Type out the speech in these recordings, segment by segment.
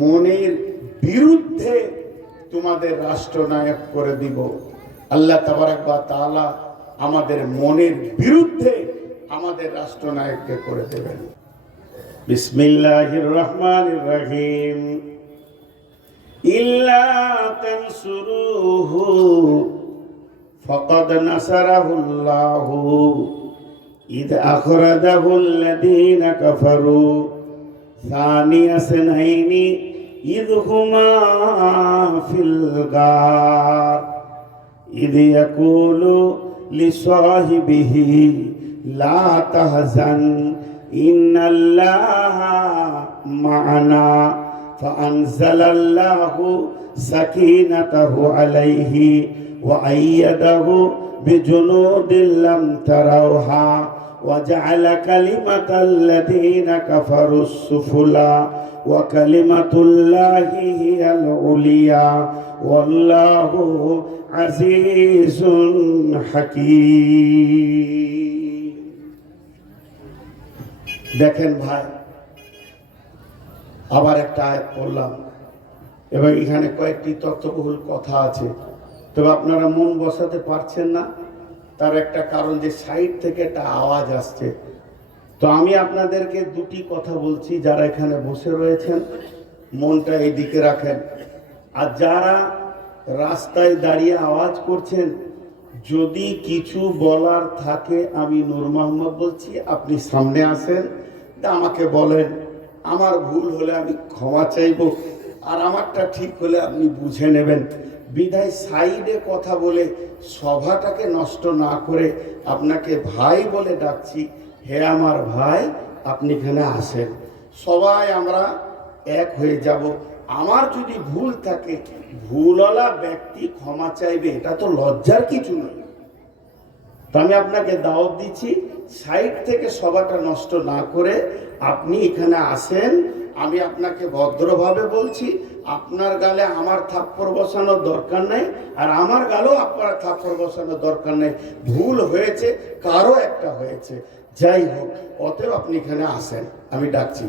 মনের বিরুদ্ধে তোমাদের রাষ্ট্রনায়ক করে দিব। আল্লাহ তাবারক ওয়া তাআলা আমাদের মনের বিরুদ্ধে আমাদের রাষ্ট্রনায়ককে করে দেবেন। বিসমিল্লাহির রহমানির রহিম। ইল্লা তানসুরুহু ফাকাদ নাসারাহুল্লাহু ইয আখরাজাহুল্লাযীনা কাফারু সানিয়া সানাইনি ইয হুমা ফিল গার ইয ইয়াকুলু লিসাহিবিহি লা তাহজান ইন্নাল্লাহা মা'ানা ফাআনজালাল্লাহু সাকিনাতাহু আলাইহি ওয়া আইয়াদাহু বিজুনুদিন লাম তারাওহা ওয়া জা'আলা কালিমাতাল্লাযীনা কাফারুস সুফলা ওয়া কালিমাতুল্লাহি হিয়াল উলিয়া ওয়াল্লাহু আজিজুন হাকীম। দেখেন ভাই, আবার একটা আয়াত পড়লাম এবং এখানে কয়েকটি তথ্যবহুল কথা আছে, তবে আপনারা মন বসাতে পারছেন না। তার একটা কারণ যে সাইড থেকে একটা আওয়াজ আসছে। তো আমি আপনাদেরকে দুটি কথা বলছি, যারা এখানে বসে রয়েছেন মনটা এইদিকে রাখেন, আর যারা রাস্তায় দাঁড়িয়ে আওয়াজ করছেন, যদি কিছু বলার থাকে, আমি নূর মোহাম্মদ বলছি, আপনি সামনে আসেন, তা আমাকে বলেন। আমার ভুল হলে আমি ক্ষমা চাইব, আর আমারটা ঠিক হলে আপনি বুঝে নেবেন। বিধায় সাইডে কথা বলে সভাটাকে নষ্ট না করে আপনাকে ভাই বলে ডাকছি। হে আমার ভাই, আপনি এখানে আসেন, সবাই আমরা এক হয়ে যাব। আমার যদি ভুল থাকে, ভুলওয়ালা ব্যক্তি ক্ষমা চাইবে, এটা তো লজ্জার কিছু নয়। তো আমি আপনাকে দাওয়াত দিচ্ছি, সাইড থেকে সভাটা নষ্ট না করে আপনি এখানে আসেন। আমি আপনাকে ভদ্রভাবে বলছি, আপনার গালে আমার থাপ্পড় বসানোর দরকার নেই, আর আমার গালেও আপনার থাপ্পড় বসানোর দরকার নেই। ভুল হয়েছে, কারো একটা হয়েছে, যাই হোক, অতএব আপনি এখানে আসেন, আমি ডাকছি।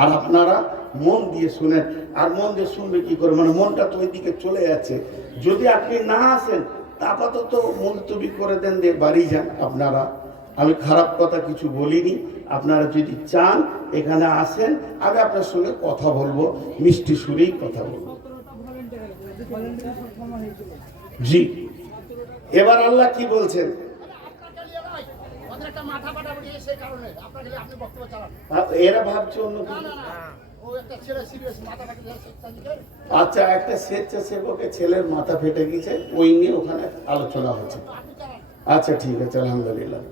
আর আপনারা মন দিয়ে শুনেন। আর মন দিয়ে শুনবে কি করে, মানে মনটা তো ওইদিকে চলে যাচ্ছে। যদি আপনি না আসেন, তা আপাতত মুলতবি করে দেন, দিয়ে বাড়ি যান আপনারা। আমি খারাপ কথা কিছু বলিনি। আপনারা যদি চান এখানে আসেন, আমি আপনার সঙ্গে কথা বলবো, মিষ্টি সুরেই কথা বলবো। জি, এবার আল্লাহ কি বলছেন? এরা ভাবছে অন্য কিছু। আচ্ছা, একটা স্বেচ্ছাসেবকের ছেলের মাথা ফেটে গেছে, ওই নিয়ে ওখানে আলোচনা হচ্ছে। আচ্ছা ঠিক আছে, আলহামদুলিল্লাহ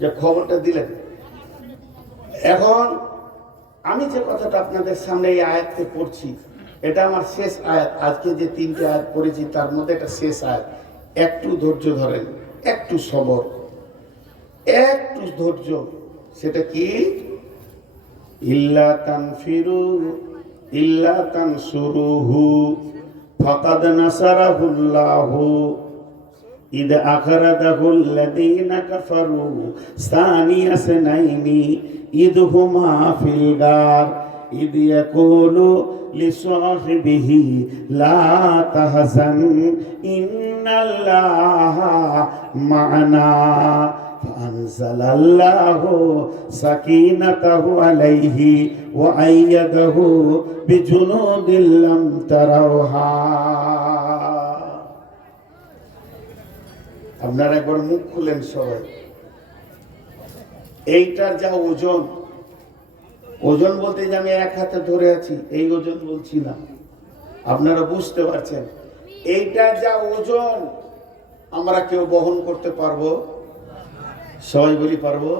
যে খবরটা দিলেন। এখন আমি যে কথাটা আপনাদের সামনে এই আয়াতকে পড়ছি, এটা আমার শেষ আয়াত। আজকে যে তিনটে আয়াত পড়েছি তার মধ্যে এটা শেষ আয়াত। একটু ধৈর্য ধরেন, একটু সবর, একটু ধৈর্য। সেটা কি? ইল্লা তানফিরু ইল্লা তানসুরুহু ফাকাদ নাসারাহুল্লাহু ইদ আখরাজাহুল্লাযীনা কাফারু সানিয়া সানাইনি ইদ হুমা ফিল গার ইদ ইয়াকুলু লিসাহিবিহি লা তাহজান ইন্নাল্লাহা মা'ানা ফাআনজালাল্লাহু সাকিনাতাহু আলাইহি ওয়া আইয়াদাহু বিজুনুদিন লাম তারাওহা। আপনারা একবার মুখ খুলেন সবাই। এইটার যা ওজন, ওজন বলতে যে আমি এক হাতে ধরে আছি এই ওজন বলছি না, আপনারা বুঝতে পারছেন। এইটার যা ওজন আমরা কেউ বহন করতে পারবো? সবাই বলি পারবো?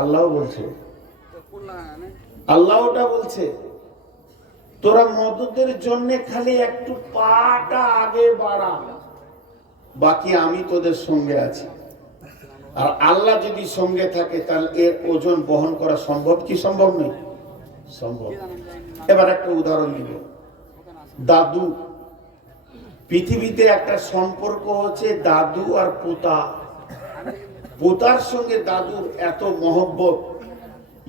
আল্লাহ বলছে, আল্লাহ ওটা বলছে, তোরা মদদের জন্য খালি একটু পাটা আগে বাড়া, বাকি আমি তোদের সঙ্গে আছি। আর আল্লাহ যদি সঙ্গে থাকে তাহলে এর ওজন বহন করা সম্ভব কি সম্ভব নেই? সম্ভব। এবার একটা উদাহরণ দিব। দাদু, পৃথিবীতে একটা সম্পর্ক হচ্ছে দাদু আর পোতা। পোতার সঙ্গে দাদুর এত মহব্বত,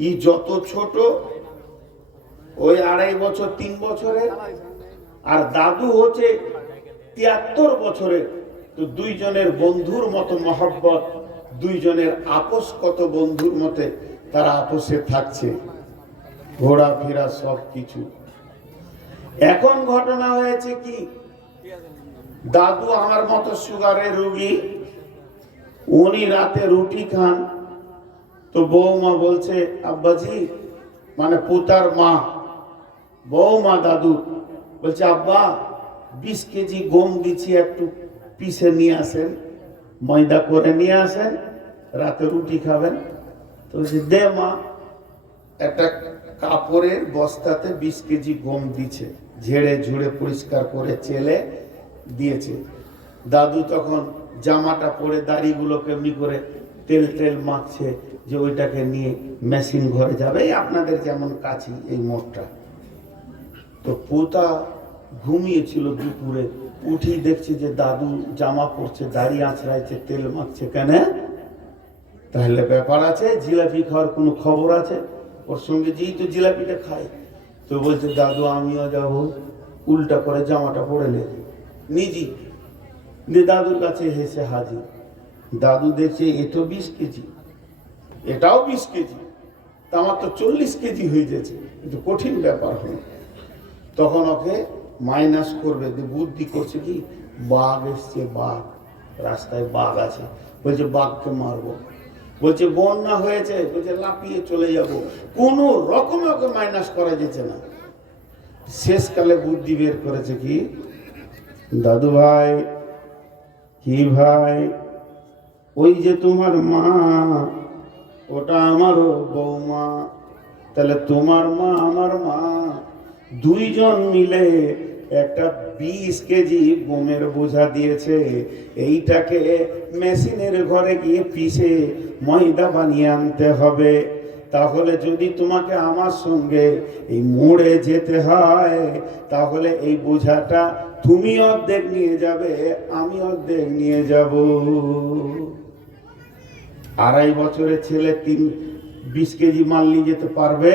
ই যত ছোট ওই 2.5 বছর 3 বছরের, আর দাদু হচ্ছে 73 বছরের। তো দুইজনের বন্ধুর মতো মহব্বত, দুইজনের আপোষ কত বন্ধুর মতে তারা আপোষে থাকছে, ঘোরাফেরা সব কিছু। এখন ঘটনা হয়েছে কি, দাদু আমার মতো সুগারের রোগী, উনি রাতে রুটি খান। তো বৌমা বলছে, আব্বাজি মানে পুতার মা, বৌমা দাদু বলছে, আব্বা 20 কেজি গম দিচ্ছি, একটু পিষে নিয়ে আসেন, ময়দা করে নিয়ে আসেন, রাতে রুটি খাবেন। তো বলছে, দে মা। একটা কাপড়ের বস্তাতে 20 কেজি গম দিচ্ছে, ঝেড়ে ঝুড়ে পরিষ্কার করে চেলে দিয়েছে। দাদু তখন জামাটা পরে দাড়িগুলো কেমনি করে তেল তেল মাখছে, যে ওইটাকে নিয়ে মেশিন ঘরে যাবে, এই আপনাদের যেমন কাছে এই মোড়টা। তো পোতা ঘুমিয়েছিল, দুপুরে উঠি দেখছি যে দাদু জামা পরছে, দাড়ি আঁচড়াইছে, তেল মাখছে। কেন? তাহলে ব্যাপার আছে, জিলাপি খাওয়ার কোনো খবর আছে? ওর সঙ্গে যেই তো জিলাপিটা খায়। তো বলছে, দাদু আমিও যাবো, উল্টা করে জামাটা পরে নে নিজে। দাদুর কাছে হেসে হাজির। দাদু দেখছে এ তো 20 কেজি, এটাও 20 কেজি, তা আমার তো 40 কেজি হয়ে যাচ্ছে, কিন্তু কঠিন ব্যাপার হলো। তখন ওকে মাইনাস করবে, বুদ্ধি করছে কি, বাঘ এসছে, বাঘ রাস্তায় বাঘ আছে, বলছে বাঘকে মারবো। বলছে বন্যা হয়েছে, বলছে লাফিয়ে চলে যাব। কোনো রকমে ওকে মাইনাস করা যেছে না। শেষকালে বুদ্ধি বের করেছে কি, দাদু ভাই, কি ভাই, ওই যে তোমার মা, ওটা আমারও বৌমা, তাহলে তোমার মা আমার মা, দুইজন মিলে একটা 20 কেজি গমের বোঝা দিয়েছে। এইটাকে মেশিনের ঘরে গিয়ে পিষে ময়দা বানিয়ে আনতে হবে। তাহলে যদি তোমাকে আমার সঙ্গে এই মোড়ে যেতে হয়, তাহলে এই বোঝাটা তুমি অর্ধেক নিয়ে যাবে, আমি অর্ধেক নিয়ে যাব। 2.5 বছরের ছেলে 20 কেজি মাল নিয়ে যেতে পারবে?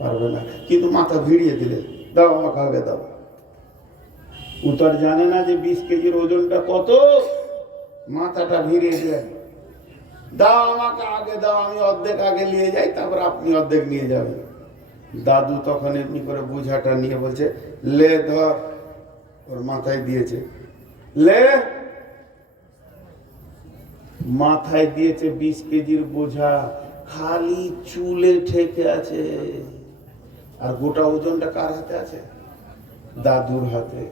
পারবে না। কিন্তু মাথা ভিড়িয়ে দিলে, দাও আমাকে আগে দাও। ও তো আর জানে না যে 20 কেজির ওজনটা কত। মাথাটা ভিড়িয়ে দিলেন, দাও আমাকে আগে দাও, আমি অর্ধেক আগে নিয়ে যাই, তারপর আপনি অর্ধেক নিয়ে যাবেন। দাদু তখন এমনি করে বোঝাটা নিয়ে বলছে, লে ধর। ওর মাথায় দিয়েছে, লে। মাথায় দিয়েছে 20 কেজির বোঝা, খালি চুলে ঠেকে আছে। আর গোটা ওজনটা কার হাতে আছে? দাদুর হাতে।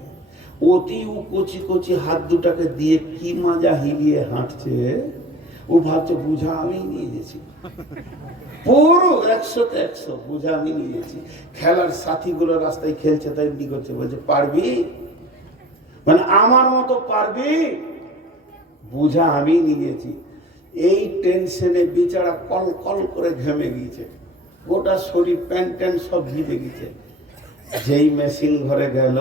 অতি কচি কচি হাত দুটাকে দিয়ে কি মাজা হিলিয়ে হাঁটছে। ও ভাবছে বোঝা আমি নিয়ে গেছি, পুরো 100-তে 100 বোঝা আমি নিয়ে গেছি। খেলার সাথীগুলো রাস্তায় খেলছে, তাই এমনি করছে, বলছে পারবি? মানে আমার মতো পারবি? বোঝা আমি নিয়েছি। এই টেনশনে বেচারা কল কল করে ঘেমে গিয়েছে, গোটা শরীর প্যান্ট ট্যান্ট সব ভিজে গেছে। যেই মেশিন ঘরে গেল,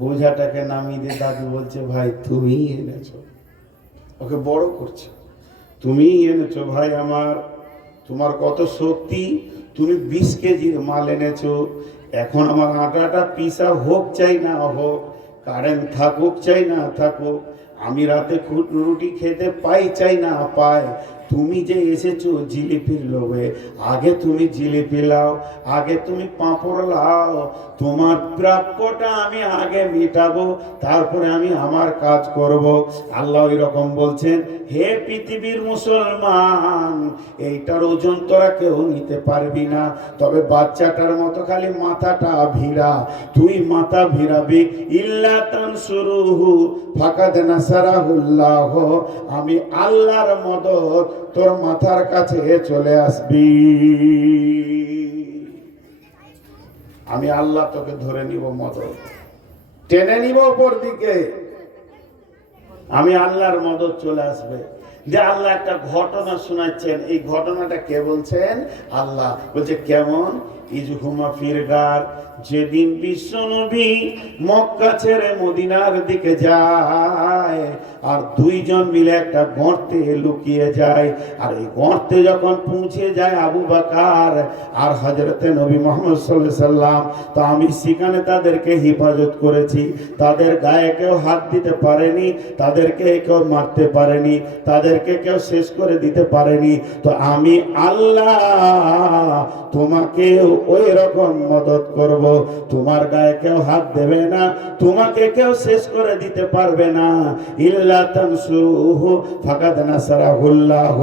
বোঝাটাকে নামিয়ে দিয়ে দাদু বলছে, ভাই তুমি এনেছো, ওকে বড় করছে, তুমি এনেছো ভাই আমার, তোমার কত শক্তি, তুমি 20 কেজির মাল এনেছো। এখন আমার আটাটা পিসা হোক চাই না হোক, কারেন্ট থাকুক চাই না থাকুক, আমি রাতে রুটি খেতে পাই চাই না পাই, তুমি যে এসেছো জিলিপির লোভে, আগে তুমি জিলিপি লাও, আগে তুমি পাঁপড় লাও, তোমার প্রাপ্যটা আমি আগে মিটাবো, তারপরে আমি আমার কাজ করব। আল্লাহ এরকম বলছেন, হে পৃথিবীর মুসলমান, এইটার ওজন তোরা কেউ নিতে পারবি না, তবে বাচ্চাটার মতো খালি মাথাটা ভিড়া, তুই মাথা ভিড়াবি। ইল্লা তানসুরুহু ফাকাদ নাসারাহুল্লাহ, আমি আল্লাহর মদদ তোর মাথার কাছে চলে আসবি, আমি আল্লাহ তোকে ধরে নিব, মদদ টেনে নিব উপর দিকে, আমি আল্লাহর মদদ চলে আসবে। যে আল্লাহ একটা ঘটনা শোনাচ্ছেন, এই ঘটনাটা কে বলছেন? আল্লাহ বলছে, কেমন? ইজহুমা ফিরগার, যেদিন বিশ্বনবী মক্কা ছেড়ে মদিনার দিকে যায় আর দুইজন মিলে একটা গর্তে লুকিয়ে যায়, আর এই গর্তে যখন পৌঁছে যায় আবু বকর আর হযরতে নবী মুহাম্মদ সাল্লাল্লাহু আলাইহি সাল্লাম, তো আমি সেখানে তাদেরকে হেফাজত করেছি। তাদের গায়ে কেউ হাত দিতে পারেনি, তাদেরকে কেউ মারতে পারেনি, তাদেরকে কেউ শেষ করে দিতে পারেনি। তো আমি আল্লাহ তোমাকে ওই রকম মদত করব, তোমার গায়ে কেউ হাত দেবে না, তোমাকে কেউ শেষ করে দিতে পারবে না। ইল্লা তানসুহু ফাকাদ নাসারাহুল্লাহ।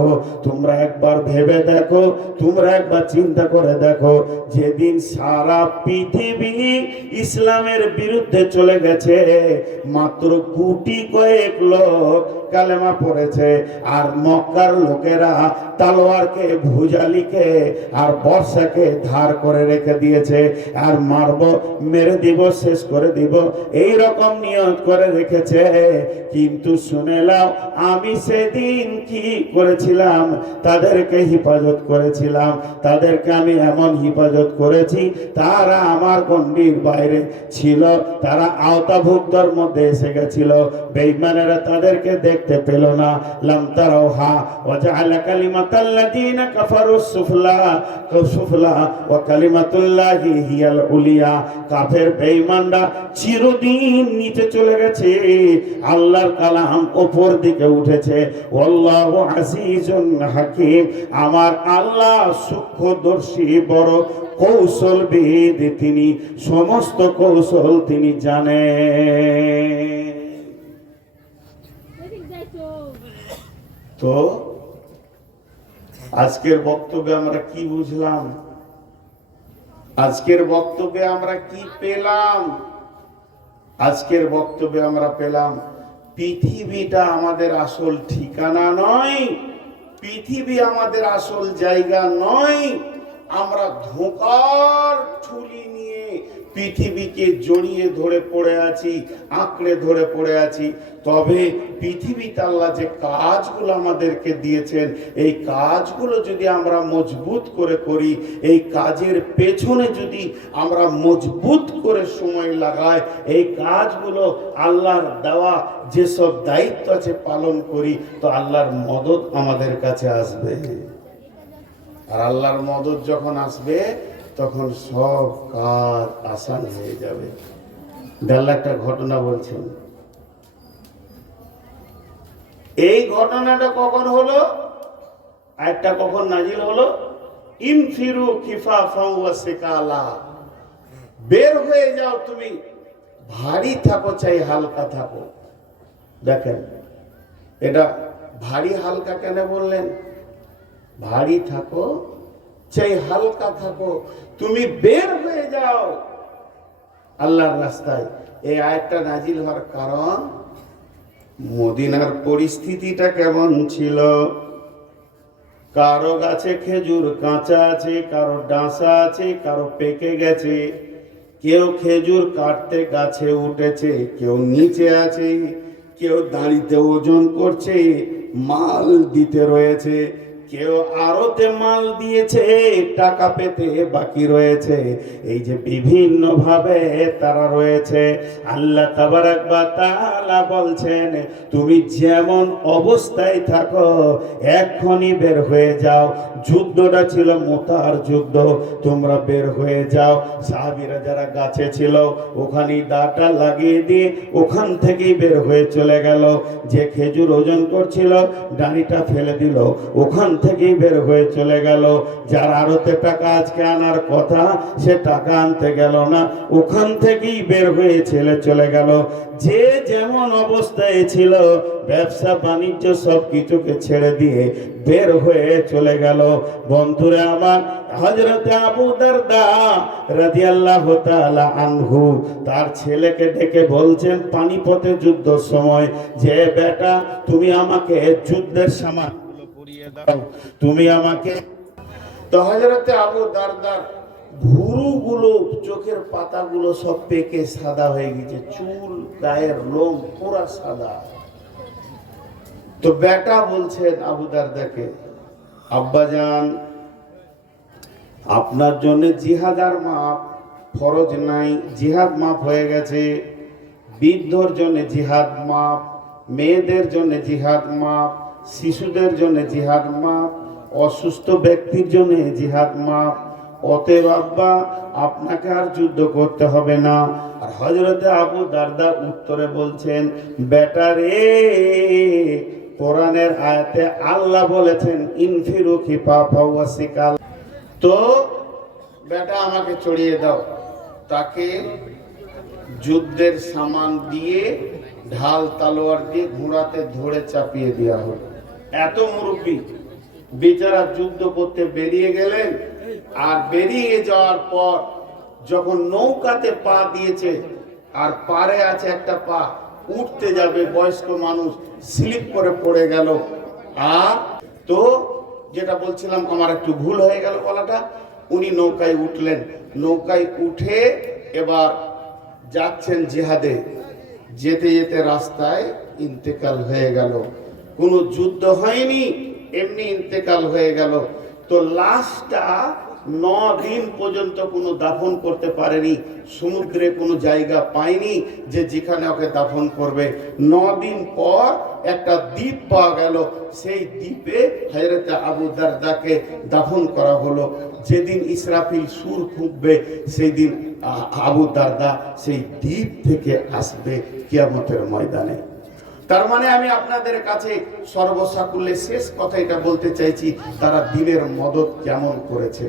তোমরা একবার ভেবে দেখো, তোমরা একবার চিন্তা করে দেখো, যেদিন সারা পৃথিবী ইসলামের বিরুদ্ধে চলে গেছে, মাত্র কোটি কয়েক লোক কালেমা পড়েছে, আর মক্কার লোকেরা তালোয়ারকে ভুজালিকে আর বর্ষাকে ধার করে রেখে দিয়েছে, আর মারব, মেরে দিব, শেষ করে দিব, এই রকম নিয়ত করে রেখেছে। কিন্তু শুনে নাও, আমি সেদিন কি করেছিলাম? তাদেরকে হেফাজত করেছিলাম, তাদেরকে আমি এমন হেফাজত করেছি, তারা আমার গণ্ডির বাইরে ছিল, তারা আওতাভুক্তর মধ্যে এসে গেছিল। বেঈমানেরা তাদেরকে দেখতে পেল না। লাম তারাউহা ওয়া জাআলা কালিমাতাল্লাযিনা কাফারু সুফলা ওয়া কালিমাতুল্লাহি হিয়াল উলিয়া। কাফের বেঈমানরা চিরদিন নিচে চলে গেছে, আল্লাহর কালাম উপর দিকে উঠেছে। আল্লাহু আজিজুন হাকীম, আমার আল্লাহ সূক্ষ্মদর্শী, বড় কৌশলবিদ, তিনি সমস্ত কৌশল তিনি জানেন। তো আজকের বক্তব্যে আমরা কি বুঝলাম? আজকের বক্তব্যে আমরা কি পেলাম? আজকের বক্তব্যে আমরা পেলাম, পৃথিবীটা আমাদের আসল ঠিকানা নয়, পৃথিবী আমাদের আসল জায়গা নয়। আমরা ধোঁকার ঠুলি নিয়ে পৃথিবীকে জড়িয়ে ধরে পড়ে আছি, আঁকড়ে ধরে পড়ে আছি। তবে পৃথিবীতে আল্লাহ যে কাজগুলো আমাদেরকে দিয়েছেন, এই কাজগুলো যদি আমরা মজবুত করে করি, এই কাজের পেছনে যদি আমরা মজবুত করে সময় লাগাই, এই কাজগুলো আল্লাহর দেওয়া যেসব দায়িত্ব আছে পালন করি, তো আল্লাহর মদদ আমাদের কাছে আসবে। আর আল্লাহর মদদ যখন আসবে, তখন সব কাজ আসান হয়ে যাবে। আল্লাহ একটা ঘটনা বলছেন, এই ঘটনাটা কখন হলো, আয়াতটা কখন নাজিল হলো? ইনফিরু খিফাফাও ওয়া সিকালা, বের হয়ে যাও, তুমি ভারী থাকো চাই হালকা থাকো। দেখেন, এটা ভারী হালকা কেন বললেন? ভারী থাকো চাই হালকা থাকো, তুমি বের হয়ে যাও আল্লাহর রাস্তায়। এই আয়াতটা নাজিল হওয়ার কারণ, মদিনার পরিস্থিতিটা কেমন ছিল? কারো গাছে খেজুর কাঁচা আছে, কারো ডাঁসা আছে, কারো পেকে গেছে। কেউ খেজুর কাটতে গাছে উঠেছে, কেউ নিচে আছে, কেউ দাঁড়িতে ওজন করছে, মাল দিতে রয়েছে, কেউ আরতে মাল দিয়েছে, টাকা পেতে বাকি রয়েছে। এই যে বিভিন্ন ভাবে তারা রয়েছে। আল্লাহ তাবারাক ওয়া তাআলা বলছেন, তুমি যেমন অবস্থায় থাকো এখনই বের হয়ে যাও। যুদ্ধটা ছিল মুতার যুদ্ধ, তোমরা বের হয়ে যাও। সাহাবীরা যারা গাছে ছিল, ওখানেই দাঁড়টা লাগিয়ে দিয়ে ওখান থেকেই বের হয়ে চলে গেল। যে খেজুর ওজন করছিল, ডাঁড়িটা ফেলে দিল, ওখান থেকেই বের হয়ে চলে গেল। যার আড়তে টাকা আজকে আনার কথা, সে টাকা আনতে গেল না, ওখান থেকেই বের হয়ে চলে গেল। যে যেমন অবস্থায় ছিল, ব্যবসা বাণিজ্য সব কিছুকে ছেড়ে দিয়ে বের হয়ে চলে গেল। বন্ধুরা আমার, হযরতে আবু দারদা রাদিয়াল্লাহু তাআলা আনহু তার ছেলেকে ডেকে বলছেন পানিপথে যুদ্ধের সময়, যে বেটা, তুমি আমাকে যুদ্ধের সামানগুলো পরিয়ে দাও, তুমি আমাকে। তো হযরতে আবু দারদার ভুরুগুলো, চোখের পাতাগুলো সব পেকে সাদা হয়ে গেছে, চুল, গায়ের লোম পুরা সাদা। তো বেটা বলছেন আবু দারদাকে, আব্বাজান, আপনার জন্য জিহাদ আর মাপ ফরজ নাই, জিহাদ মাপ হয়ে গেছে। বৃদ্ধর জন্য জিহাদ মাপ, মেয়েদের জন্য জিহাদ মাপ, শিশুদের জন্য জিহাদ মাপ, অসুস্থ ব্যক্তির জন্য জিহাদ মাপ। অতএব আব্বা আপনাকে আর যুদ্ধ করতে হবে না। আর হযরতে আবু দারদা উত্তরে বলছেন, বেটা রে, কোরআনের আয়াতে আল্লাহ বলেছেন ইনফিরু খিফাফা ওয়া সিকাল। তো বেটা আমাকে চড়িয়ে দাও। তাকে যুদ্ধের সামান দিয়ে, ঢাল তলোয়ার দিয়ে ঘোড়াতে ধরে চাপিয়ে দেওয়া হলো। এত মুরব্বী বেচারা যুদ্ধ করতে বেরিয়ে গেলেন। আর বেরিয়ে যাওয়ার পর যখন নৌকাতে পা দিয়েছে আর পারে আছে একটা পা, উঠতে যাবে, বয়স্ক মানুষ স্লিপ করে পড়ে গেল। আর তো যেটা বলছিলাম, আমার একটু ভুল হয়ে গেল বলাটা, উনি নৌকায় উঠলেন। নৌকায় উঠে এবার যাচ্ছেন জিহাদে। যেতে যেতে রাস্তায় ইন্তেকাল হয়ে গেল। কোনো যুদ্ধ হয়নি, এমনি ইন্তেকাল হয়ে গেল। তো লাশটা 9 দিন পর্যন্ত কোনো দাফন করতে পারেনি। সমুদ্রে কোনো জায়গা পায়নি যে যেখানে ওকে দাফন করবে। 9 দিন পর একটা দ্বীপ পাওয়া গেল। সেই দ্বীপে হযরতে আবু দারদাকে দাফন করা হলো। যেদিন ইসরাফিল সুর ফুঁকবে সেই দিন আবু দারদা সেই দ্বীপ থেকে আসবে কিয়ামতের ময়দানে। তার মানে আমি আপনাদের কাছে সর্বসাকুল্যে শেষ কথা এটা বলতে চাইছি, তারা দিনের মদদ কেমন করেছে।